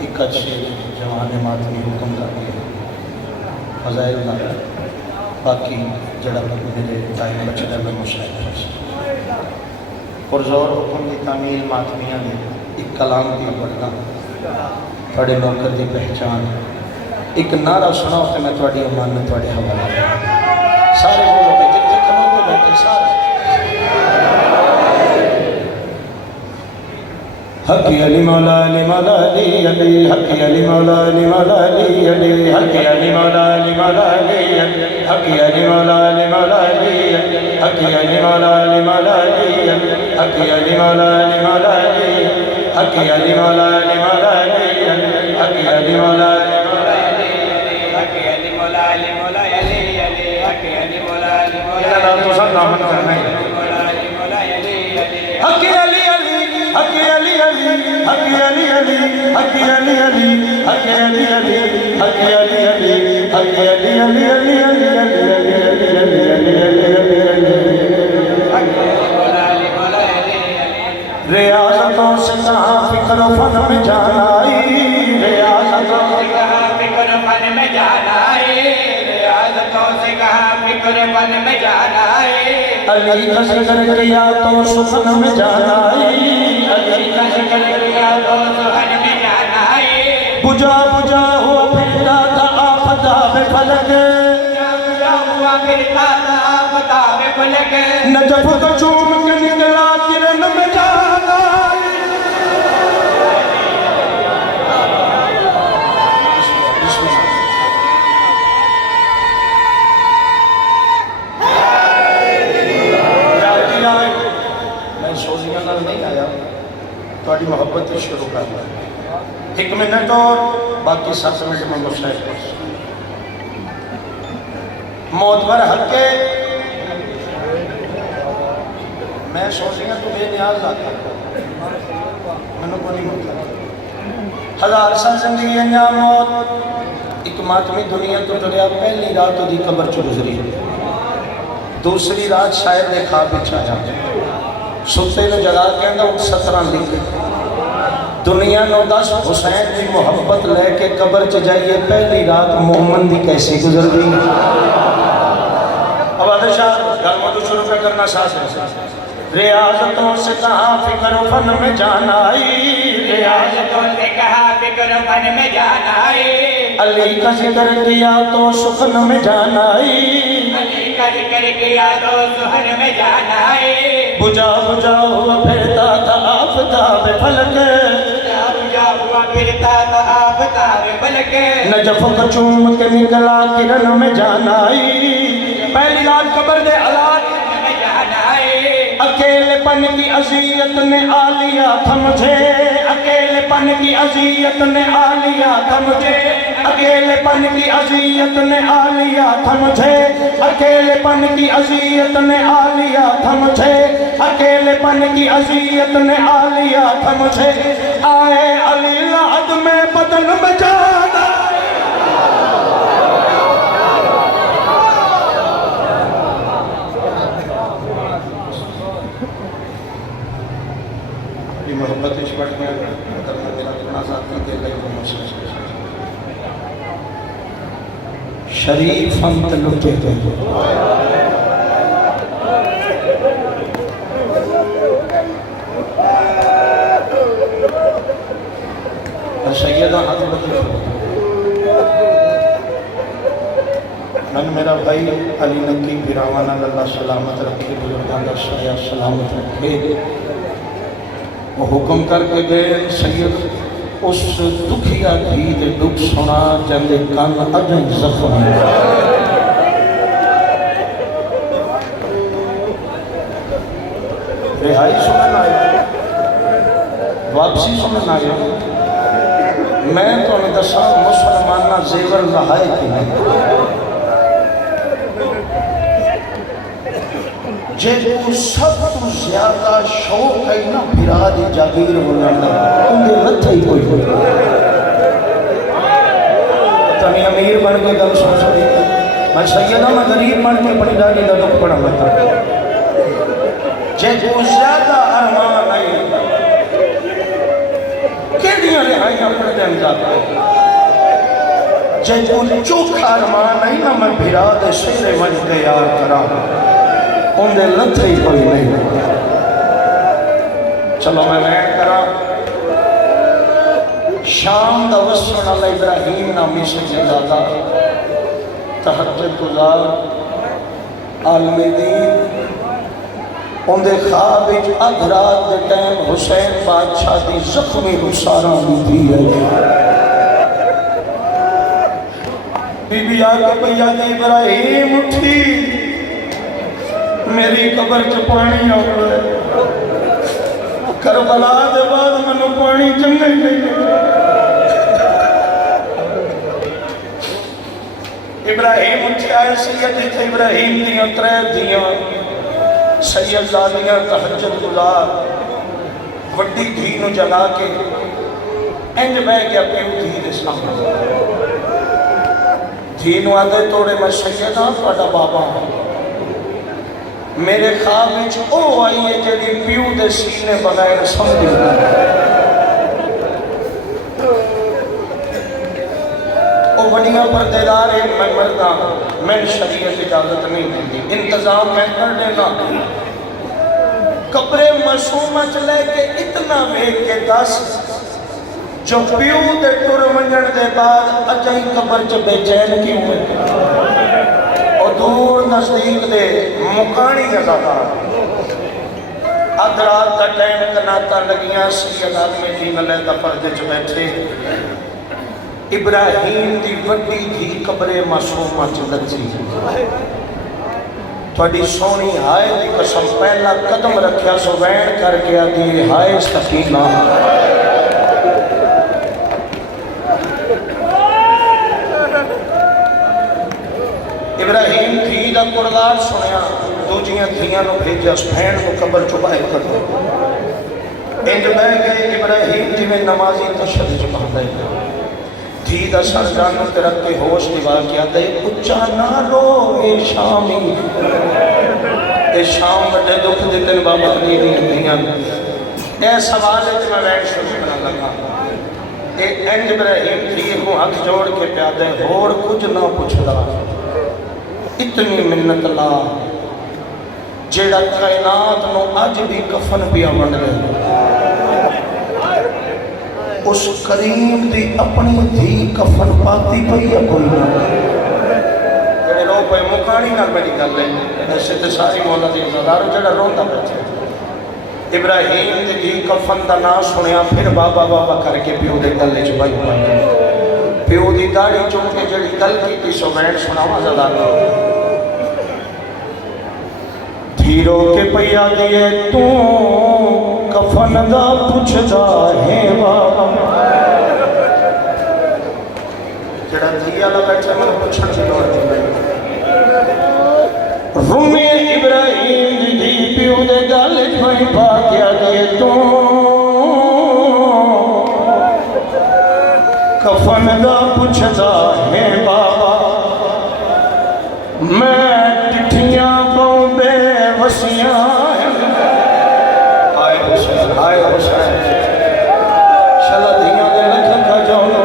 ایک اچھے جوان ماتمی حکم کر کے فضائل نہ باقی جڑا میرے ٹائم بچتا ہے میں مشاہدہ پرزور حکم کی تعمیل ماتمیاں نے ایک کلام کی پڑھنا تھوڑے نوکر کی پہچان ایک نعرہ سنا ہوتا میں تھوڑی امان میں تھوڑے حوالہ سارے بولو میں جتنے کھلوں کے بیٹھے سارے حقی علی مولا علی مولا علی علی حقی علی مولا علی مولا علی علی حقی علی مولا علی مولا علی علی حقی علی مولا علی مولا علی علی حقی علی مولا علی مولا علی علی حقی علی مولا علی مولا علی حقی علی مولا علی مولا علی علی حقی علی مولا علی مولا علی حقی علی مولا علی مولا علی علی حقی علی مولا علی مولا علی تو سب نام کرنا ہے حقی علی حقی علی علی حقی علی علی حقی علی علی حقی علی علی حقی علی علی حقی علی علی علی ریاضتوں سے کہاں فکر و فن میں جان آئی ریاضتوں سے کہاں فکر و فن میں جان آئی ریاضتوں سے کہاں فکر و فن میں جان آئی علی کا ذکر کیا تو سخن میں جان آئی علی کا ذکر کیا تو سخن میں جان آئی بجا بجا ہوا پھرتا تھا آفتاب فلک بجا بجا ہوا پھرتا تھا آفتاب فلک نجف کو چوم کے نکلا کرن میں جان آئی نہیں آیا تھوڑی محبت ہی شروع کرنا ایک منٹ اور باقی 7 منٹ میں مشاہد موت پر حق کے میں سوچیں گا تو بے نیاز آتا میں نے کو نہیں مطلب 1000 سال زندگی انجام موت ایک ماتمی دنیا تو دریا پہلی رات دی قبر چو گزری دوسری رات شاید نے خواب بچھایا ستے نے جگہ کے اندر 17 لکھ دنیا نو 10 حسین کی محبت لے کے قبر چ جائیے پہلی رات محمد دی کیسی گزر گئی اب آدھے شاہ گلمہ تو شروع پہ کرنا ساس ہے ریاضتوں سے کہاں فکر و فن میں جان آئی ریاضتوں سے کہاں فکر و فن میں جان آئی علی کا ذکر کیا تو سخن میں جان آئی علی کا ذکر کیا تو سخن میں جان آئی بجا بجا ہوا پھرتا تھا آفتاب فلک بجا بجا ہوا پھرتا تھا آفتاب فلک نجف کو چوم کے نکلا کرن میں جان آئی پہلی رات قبر دے حالات میں جان آئی اکیلے پن کی عذیت نے آ لیا تھا مجھے اکیلے پن کی عذیت نے آ لیا تھا مجھے اکیلے پن کی عذیت نے آ لیا تھا مجھے اکیلے پن کی عذیت نے آ لیا تھا مجھے اکیلے پن کی عذیت نے آ لیا تھا مجھے آئے علی لحد میں بدن بجانا یہ محبت اس بڑھ میں اگر میں میرا اتنا ذاتی دے گئی تو محسوس شریف انت لٹے گئے سیدہ حضرت من میرا بھائی علی نقی پیراوانا اللہ سلامت رکھے بزرگان کا شایع سلامت رکھے وہ حکم کر کے گئے سید اس دکھیا بھی دے دکھ سنا جندے کان اجن زخم رہائی سنن آئے واپسی سنن آئے میں تو انہیں دسا مسلمانہ زیور رہائے کی نہیں جے تو سب تو زیادہ شوق ہے نا بھرا دی جاگیر ہونا انہیں متھا ہی کوئی ہوئی تمہیں امیر بن کے گل سوچ رہی ہے میں سیدہ میں غریب بن کے بڑی داری دا دکھ پڑا متا جے تو زیادہ ارمان ہے کیڑیاں رہائیاں پڑھتے ٹائم جاتا ہے جے کوئی چوکھا ارمان نہیں نہ میں بھرا دے شیرے وجدے یار کرا ان دے لتھے ہی کوئی نہیں چلو میں وین کرا شام دا وسن علی ابراہیم نامی سجدہ تہجد گزار عالم دین ان دے خواب اچ ادھ رات دے ٹائم حسین بادشاہ دی زخمی رخساراں دی ہے بی بی آگے پیا دی ابراہیم اٹھی میری قبر چ پانی آئے کربلا دے بعد منو پانی چنگا ہی نہیں ابراہیم اٹھے آئے سید ابراہیم دیاں تریب دیاں سید زادیاں تہجد گزار وڈی دھی نو جگا کے انج بہ گیا پیو دھی دے سامنے دھی نو آدھے توڑے میں سیدہ پڑا بابا میرے خواب وچ او آئی ہے جڑی پیو دے سینے بغیر سمجھ او بڑیاں پردیدار ہے میں مردہ میں شریعت اجازت نہیں دیتی انتظام میں کر دینا قبر معصومہ چلے کے اتنا ویک کے دس جو پیو دے ٹر ونجن دے بعد اجائی قبر چ بے چین کیوں ہے اور دور نزدیک دے مکانی ازادار ادرات دا ٹائم کناتا لگیاں سید آدمی جی ملے دا پردے چ بیٹھے ابراہیم دی وڈی دھی قبر معصومہ چ لگی تھوڑی سونی ہائے دی قسم پہلا قدم رکھیا سو وین کر کے آدھی ہائے سکینہ ابراہیم تھی دا قردار سنیا دو جیاں دھیاں نو بھیجا سپین کو قبر چپائے کر دو انج بہ گئے ابراہیم جی میں نمازی تشہد چپا دے تھی دا سر جانو ترک کے ہوش دیوا کیا دے اچھا نہ رو اے شامی اے شام بڑے دکھ دیتن بابا نیدی دنیا اے سوال ہے کہ میں ویٹ شروع کرنا لگا اے انج ابراہیم تھی کو ہاتھ جوڑ کے پیادے اور کچھ نہ پوچھدا اتنی منت لا جیڑا کائنات نو آج بھی کفن پیا ونڈ رہے اس کریم دی اپنی دھی کفن پاتی پئی یا کوئی نہ جڑے رو پہ مکانی نہ میری گل ہے ایسے تے ساری مولا دی زدارو جڑا روندا بیٹھے ابراہیم دی دھی کفن دا نام سنیا پھر بابا بابا کر کے پیو دے گلے چ بائی پائی پیو دی داڑھی چونکہ جڑی گل کی سو وین سناواں زدارو دھیرو کے پیا دیئے تو کفن دا پوچھتا ہے بابا جڑا دھیا نہ بیٹھے میں پوچھن کی لوڑ دی رومی ابراہیم دی دھی پیو دے گل چھوئی پا کیا دیئے تو کفن دا پوچھتا ہے بابا میں ٹٹھیاں پاؤں بے وسیاں آئے حسین شلا دھیاں دے لکھن کا جاؤں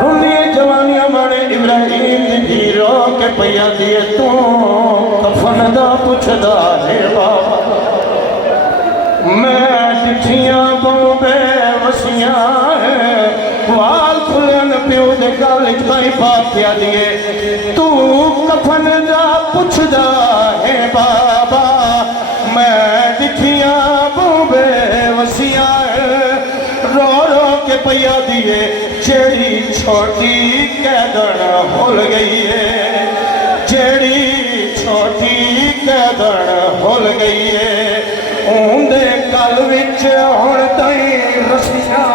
رونی جوانیاں مانے ابراہیم دی دھیروں کے پیا دیئے تو کفن دا پوچھدا ہے بابا میں ٹٹھیاں پاؤں بے وسیاں وال کھلن پیو دے گالج بائی بات پیا دیئے تو کفن دا پوچھدا ہے بابا میں دکھیاں بوبے وسیاں رو رو کے پیا دیئے جیڑی چھوٹی قیدن ہول گئی ہے جیڑی چھوٹی قیدن ہول گئی ہے اون دے کل وچ ہن تائیں رسیاں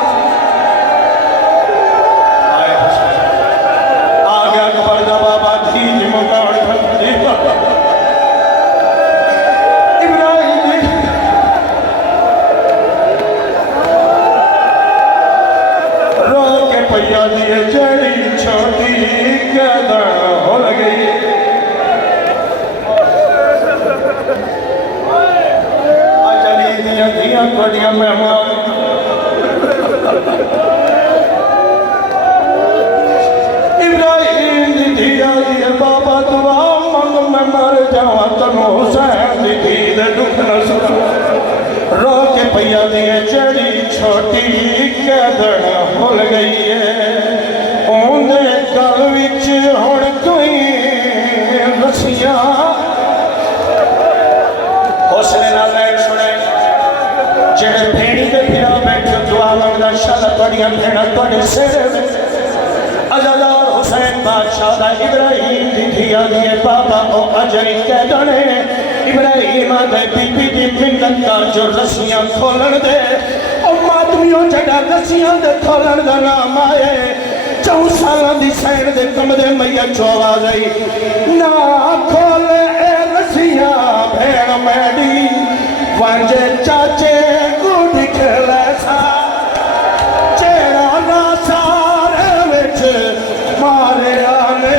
جڑی چھوٹی قیدن ہول گئی چلی دیا دیا تھوڑیاں مہمان جاواں تنو حسین دی دھی دے دکھ نہ سنا رو کے پیا دیے جڑی چھوٹی قیدن بھول گئی ہے اون دے گل وچ ہن کوئی رسیاں حوصلے نال لے سنے جڑے بھیڑی دے پھرا بیٹھے دعا منگدا شالا تواڈیاں بھیڑاں تواڈے سر عزادار حسین بادشاہ دا ابراہیم دی دھیا دیے بابا او اجری قیدن ابراہیم آدھے بی بی دی منت کا جو رسیاں کھولن دے او مادمیوں جڑا رسیاں دے کھولن دا نام آئے 4 سالان دی سین دے کم دے میا چوہ گئی نا کھولے اے رسیاں بھیڑ میڈی وانجے چاچے کو دکھلے سا چیڑا نا سارے وچ مارے آنے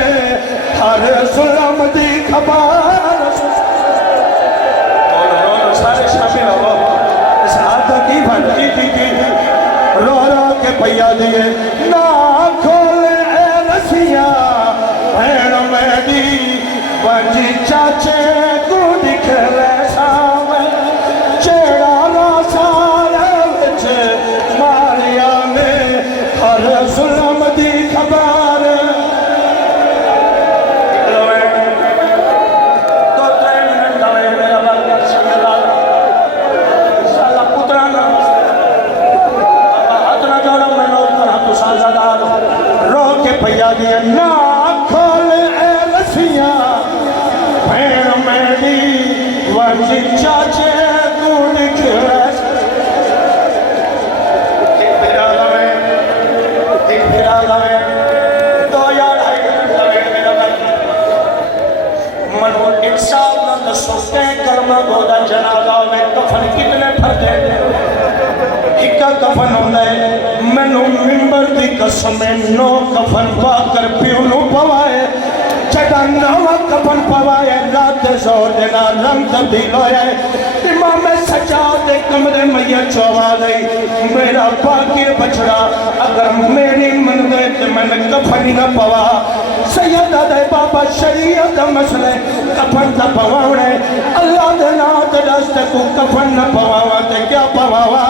ہر ظلم دی خبر اور سارے شامل ہو اس حادثہ کی بھنکی کی رو رو کے پیا دیے نا کھولے اے رسیاں بھیڑ میڈی وانجی چاچے کو دکھلے سامنے چیڑا نا سارے وچ ماریا نے ہر ظلم دی خبر تو 3 منٹ ہوئے میرا بات سمجھا سالا پترانا ہاتھ نہ جوڑا میں نوٹ کر ہاتھ سازادار رو کے پیا دیا نا کھول اے رسیاں بھیڑ میڈی وانجی چاچے کو دکھلے جنازہ میں کفن کتنے پھردے ایک کفن ہوندے منو ممبر دی قسم 9 کفن پا کر پیونو پوائے چڑا 9 کفن پوائے رات زور دینا رنگ تبدیل ہوئے امام سجاد کمرے میں چوہ گئی میرا باقی بچڑا اگر میری من دے تو میں کفن نہ پوا سیدہ دے بابا شریعت مسئلے کفن نہ پواوڑے اللہ دے نات دستے کو کفن نہ پواوا تے کیا پواوا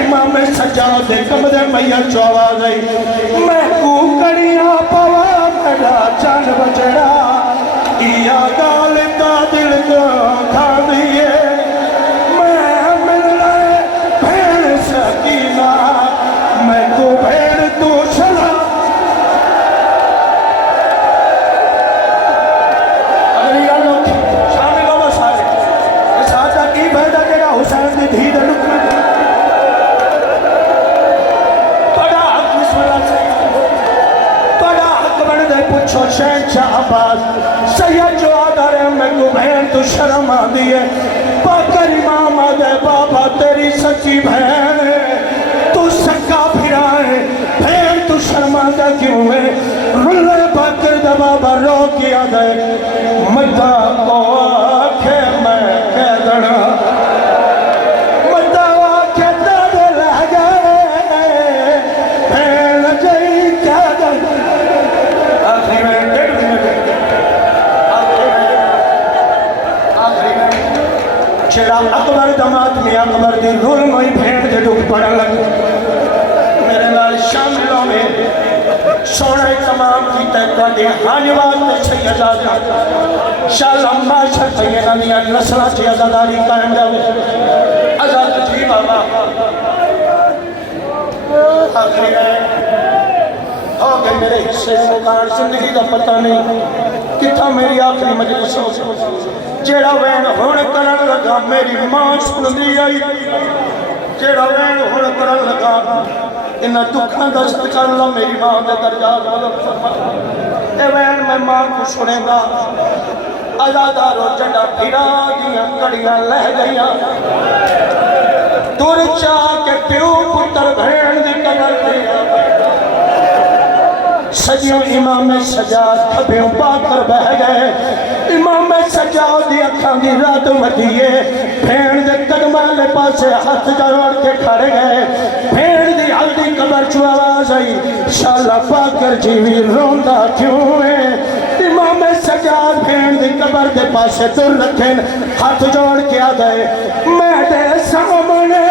امام سجاد کمرے میں چوہ گئی میں کو کڑیاں پوا میرا جان بچڑا کیا گال دا دل کو کھا دیئے میں مل رہے بھیڑ سکینہ میں کو بھیڑ تو شلا اگلی گالوں شامل ہو سارے اس آجا کی بھیڑا جڑا حسین دی دھی دے لکھ توڑا حق بسم اللہ سے توڑا حق بڑھ دے پوچھو شہنشاہ عباس سید جو آدھر ہے میں کو بہن تو شرم آدھی ہے باکر امام آدھے بابا تیری سچی بہن ہے تو سکا پھرا ہے بہن تو شرم آدھا کیوں ہے رلے باکر دے بابا رو کی آدھے مدہ کو آکھے میں قیدنا مدہ آکھے دادے لگے بہن جئی قیدن آخری میں چرا اکبر دمات میں اکبر دی رول موئی بھیڑ دے ڈھک پڑا لگ میرے نال شاملوں میں سوڑے تمام کی تحقیقی حانیوات میں سید آزاد شاہ معاشر سیدہ دیا نسلہ چی ازاداری قائم دے ازاد جی بابا آخری گئے ہو گئے میرے حصے مقار زندگی دا پتہ نہیں کتھا میری آخری مجلس ہو جیڑا وین ہون کرن لگا میری ماں سن دی آئی جیڑا وین ہون کرن لگا انہا دکھاں دست کرنا میری ماں دے درجات مدد فرما اے وین میں ماں کو سنے گا ازادارو جڑا پھرا دیا کڑیاں لہ گئیاں دور چاہ کے پیو پتر بھین دی قدر دیا سجیوں امام سجاد کھبیوں پا کر بہ گئے امام سجاد دی اکھاں دی رات مدیے بھین دے قدمالے پاسے ہاتھ جوڑ کے کھڑے گئے بھین دی ہلدی قبر چو آواز آئی شالا پا کر جیوی روندہ کیوں ہے امام سجاد سجاد بھین دی قبر دے پاسے تر رکھیں ہاتھ جوڑ کیا دے میں دے سامنے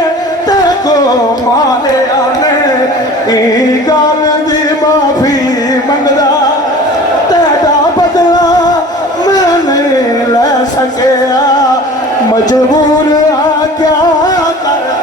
تے کو مالے آنے ای گال دی معافی منگدا تیدا بدلا میں نہیں لے سکیا مجبور آ کیا کر